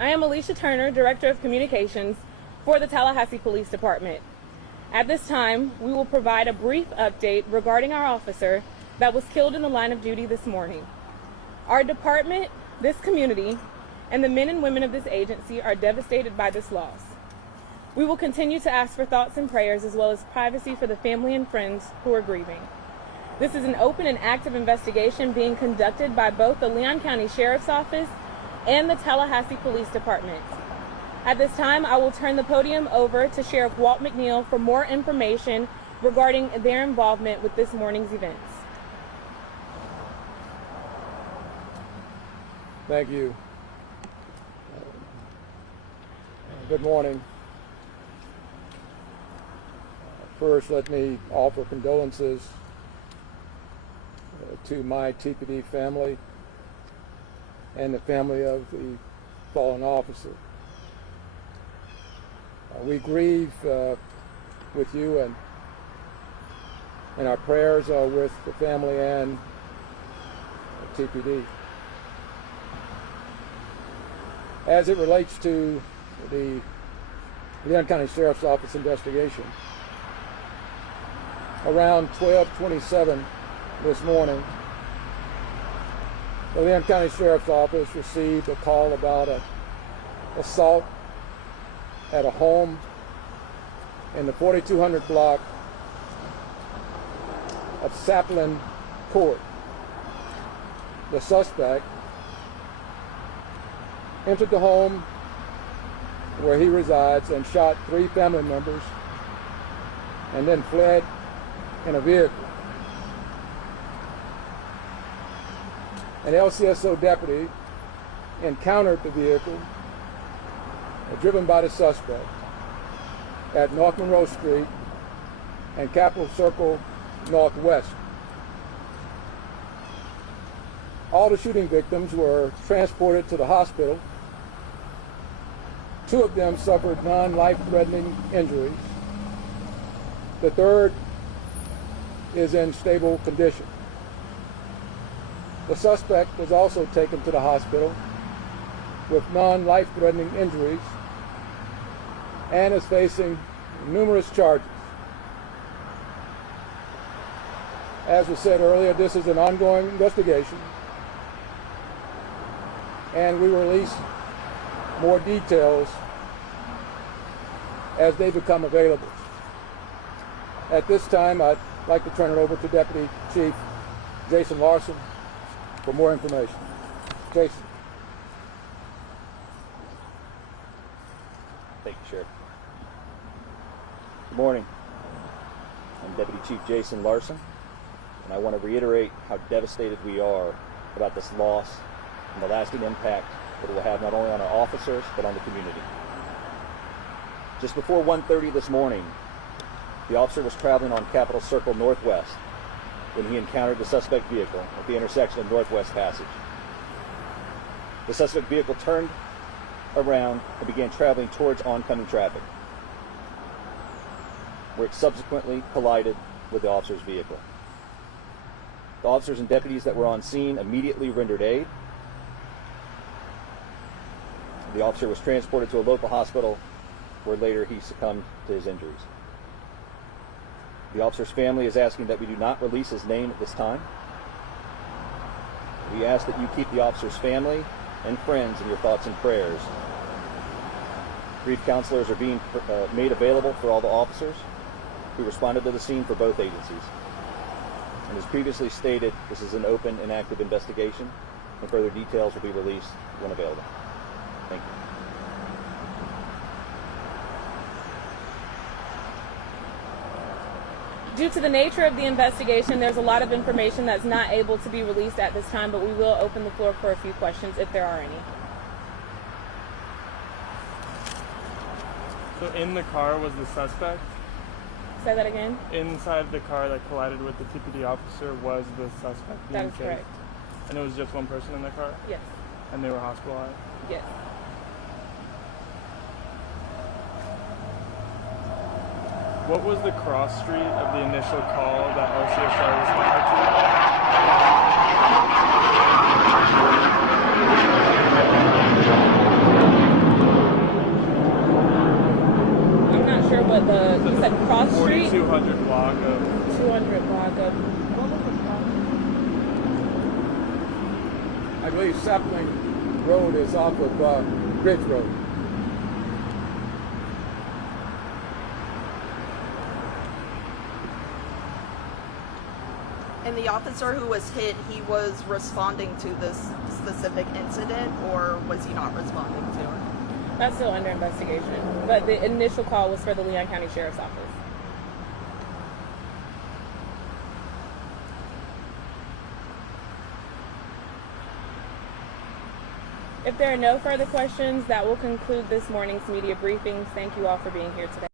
I am Alicia Turner, Director of Communications for the Tallahassee Police Department. At this time, we will provide a brief update regarding our officer that was killed in the line of duty this morning. Our department, this community, and the men and women of this agency are devastated by this loss. We will continue to ask for thoughts and prayers as well as privacy for the family and friends who are grieving. This is an open and active investigation being conducted by both the Leon County Sheriff's Office and the Tallahassee Police Department. At this time, I will turn the podium over to Sheriff Walt McNeil for more information regarding their involvement with this morning's events. Thank you. Good morning. First, let me offer condolences to my TPD family and the family of the fallen officer. We grieve with you, and our prayers are with the family and TPD. As it relates to the Leon County Sheriff's Office investigation, around 12:27 this morning, the Leon County Sheriff's Office received a call about an assault at a home in the 4200 block of Sapling Court. The suspect entered the home where he resides and shot 3 family members and then fled in a vehicle. An LCSO deputy encountered the vehicle driven by the suspect at North Monroe Street and Capitol Circle Northwest. All the shooting victims were transported to the hospital. 2 of them suffered non-life-threatening injuries. The third is in stable condition. The suspect was also taken to the hospital with non-life-threatening injuries and is facing numerous charges. As was said earlier, this is an ongoing investigation, and we release more details as they become available. At this time, I'd like to turn it over to Deputy Chief Jason Larson for more information. Jason. Thank you, Sheriff. Good morning. I'm Deputy Chief Jason Larson, and I want to reiterate how devastated we are about this loss and the lasting impact that it will have not only on our officers, but on the community. Just before 1:30 this morning, the officer was traveling on Capitol Circle Northwest when he encountered the suspect vehicle at the intersection of Northwest Passage. The suspect vehicle turned around and began traveling towards oncoming traffic, where it subsequently collided with the officer's vehicle. The officers and deputies that were on scene immediately rendered aid. The officer was transported to a local hospital where later he succumbed to his injuries. The officer's family is asking that we do not release his name at this time. We ask that you keep the officer's family and friends in your thoughts and prayers. Grief counselors are being made available for all the officers who responded to the scene for both agencies. And as previously stated, this is an open and active investigation, and further details will be released when available. Thank you. Due to the nature of the investigation, there's a lot of information that's not able to be released at this time, but we will open the floor for a few questions if there are any. So in the car was the suspect? Say that again? Inside the car that collided with the TPD officer was the suspect? That is correct. And it was just one person in the car? Yes. And they were hospitalized? Yes. What was the cross street of the initial call that LCSR responded to? you said Cross Street? 4200 block of 200 block of, what was the block? I believe Sapling Road is off of Bridge Road. And the officer who was hit, he was responding to this specific incident, or was he not responding to it? That's still under investigation. But the initial call was for the Leon County Sheriff's Office. If there are no further questions, that will conclude this morning's media briefings. Thank you all for being here today.